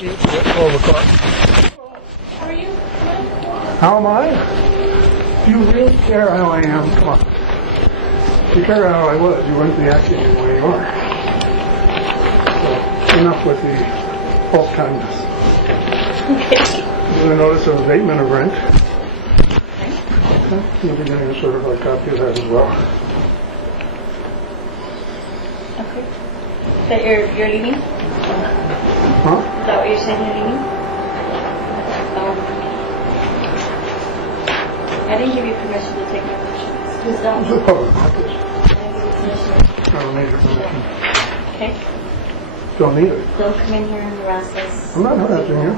12 o'clock. How are you? How am I? Do you really care how I am? Come on. If you care how I was, you wouldn't be acting the way you are. So, enough with the false kindness. Okay. You're going to notice an abatement of rent. Okay. You'll be getting a certified copy of that as well. Okay. Is that you're leaving? Huh? Is that what you're saying, you're leaving? I didn't give you permission to take my pictures. Just don't. It's a public office. I didn't give you permission. I don't need your permission. Okay. Don't need it. Don't come in here and harass us. I'm not harassing you.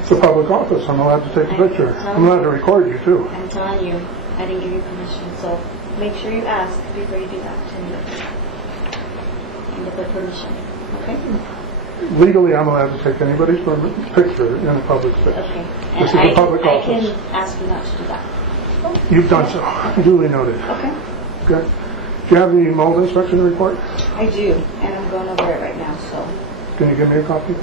It's a public office. I'm allowed to take a picture. I'm allowed to record you too. I'm telling you, I didn't give you permission, so make sure you ask before you do that to me. And get their permission, okay? Legally, I'm allowed to take anybody's picture in a public space. Okay. This is a public office. I can ask you not to do that. You've done so. Duly noted. Okay. Good. Do you have the mold inspection report? I do, and I'm going over it right now, so. Can you give me a copy?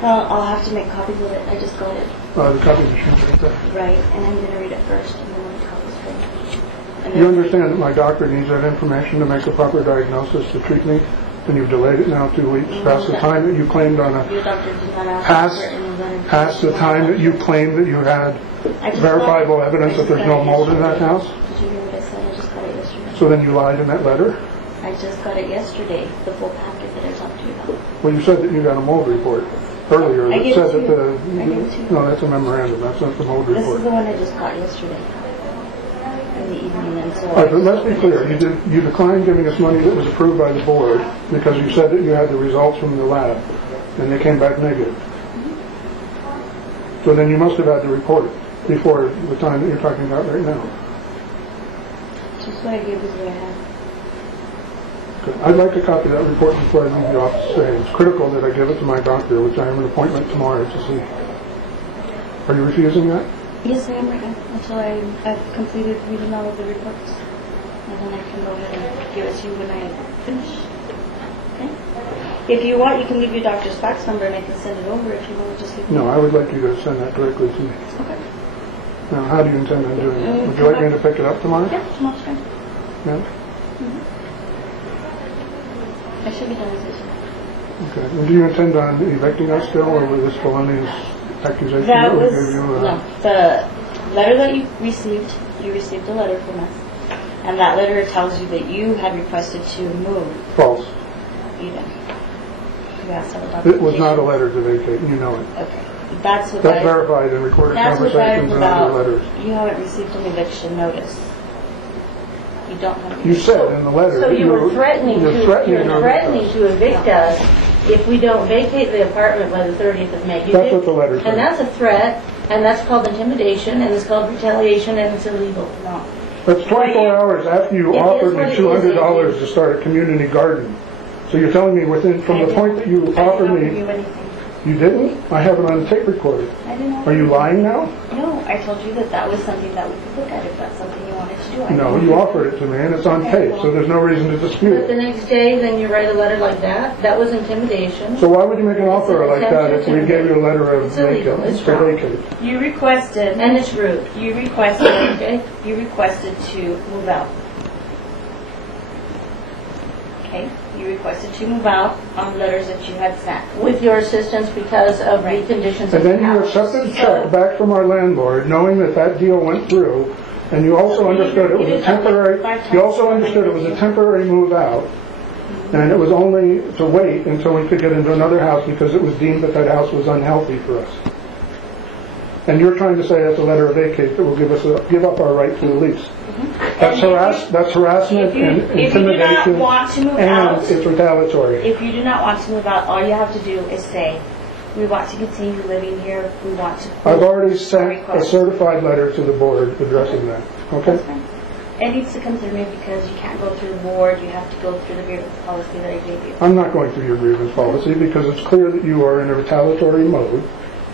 I'll have to make copies of it. I just got it. The copy machine right there. Right, and I'm going to read it first, and then make copies for you. You understand that my doctor needs that information to make a proper diagnosis to treat me, and you've delayed it now 2 weeks past the time that you claimed on a Your doctor did not ask for it in the letter. past the time that you claimed that you had verifiable evidence that there's no mold in that house. Did you hear what I said? I just got it yesterday. So then you lied in that letter? I just got it yesterday, the full packet that I talked to you about. Well, you said that you got a mold report earlier I that gave said it to that you. I gave it to you. no, that's a memorandum. That's not the mold This report. is the one I just got yesterday in the evening, and so. All right, but let's be clear. You declined giving us money that was approved by the board because you said that you had the results from the lab, and they came back negative. So then you must have had the report before the time that you're talking about right now. Just what I gave is what I had. Good. I'd like a copy of that report before I leave the office today. It's critical that I give it to my doctor, which I have an appointment tomorrow to see. Are you refusing that? Yes, I am right now, until I've completed reading all of the reports. And then I can go ahead and give it to you when I finish. Okay? If you want, you can leave your doctor's fax number and I can send it over if you want to just leave it. No, I would like you to send that directly to me. Okay. Now, how do you intend on doing it? Would you like me to pick it up tomorrow? Yeah, tomorrow's fine. Yeah? I should be done with this. Okay. And do you intend on evicting us still, or with this felonious accusation That we was, gave you? no, the letter that you received a letter from us. And that letter tells you that you had requested to move. False. You didn't. You asked all about It was not a letter to vacate, you know it. Okay. That's what That's verified in recorded That's what that conversations is and other about. letters. You haven't received an eviction notice. You don't have an You said in the letter So that you were threatening to evict us if we don't vacate the apartment by the 30th of May. That's what the letter said. And that's a threat, and that's called intimidation, and it's called retaliation, and it's illegal. No. That's 24 hours after you It is offered what me it $200 to start a community garden. So you're telling me from the point that you offered I didn't offer me, you anything. you didn't? I have it on tape recorded. I didn't offer Are you lying now? No, I told you that was something that we could look at if that's something you wanted to do. No, you offered it to me, and it's on tape, so there's no reason to dispute But the it. next day, then you write a letter like that. That was intimidation. So why would you make an offer like that if we gave you a letter of It's illegal. vacate? It's wrong. You requested, And it's rude. you requested, Okay? you requested to move out. Okay? You requested to move out on letters that you had sent. With your assistance because of the conditions of And the then you house. accepted a check back from our landlord, knowing that that deal went through, and you also understood it was a temporary. You also understood it was a temporary move out, and it was only to wait until we could get into another house because it was deemed that that house was unhealthy for us. And you're trying to say that's a letter of vacate that will give up our right to the lease. That's harassment and If you do intimidation, not want to move and out, it's retaliatory. if you do not want to move out, all you have to do is say, we want to continue living here, we want to... I've already sent a certified letter to the board addressing that. Okay? That's fine. It needs to come through me because you can't go through the board, you have to go through the grievance policy that I gave you. I'm not going through your grievance policy because it's clear that you are in a retaliatory mode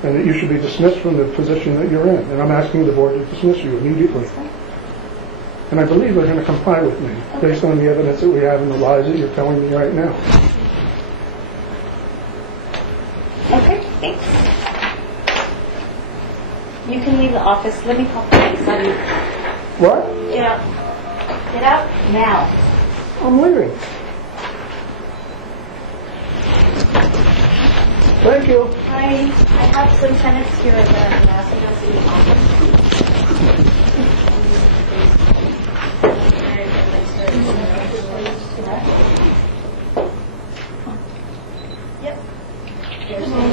and that you should be dismissed from the position that you're in. And I'm asking the board to dismiss you immediately. And I believe they're going to comply with me based on the evidence that we have and the lies that you're telling me right now. Okay. Thanks. You can leave the office. Let me pop the lights on you. What? Get out. Get out now. I'm leaving. Thank you. Hi. I have some tenants here that I'm asking us in the office. Yep.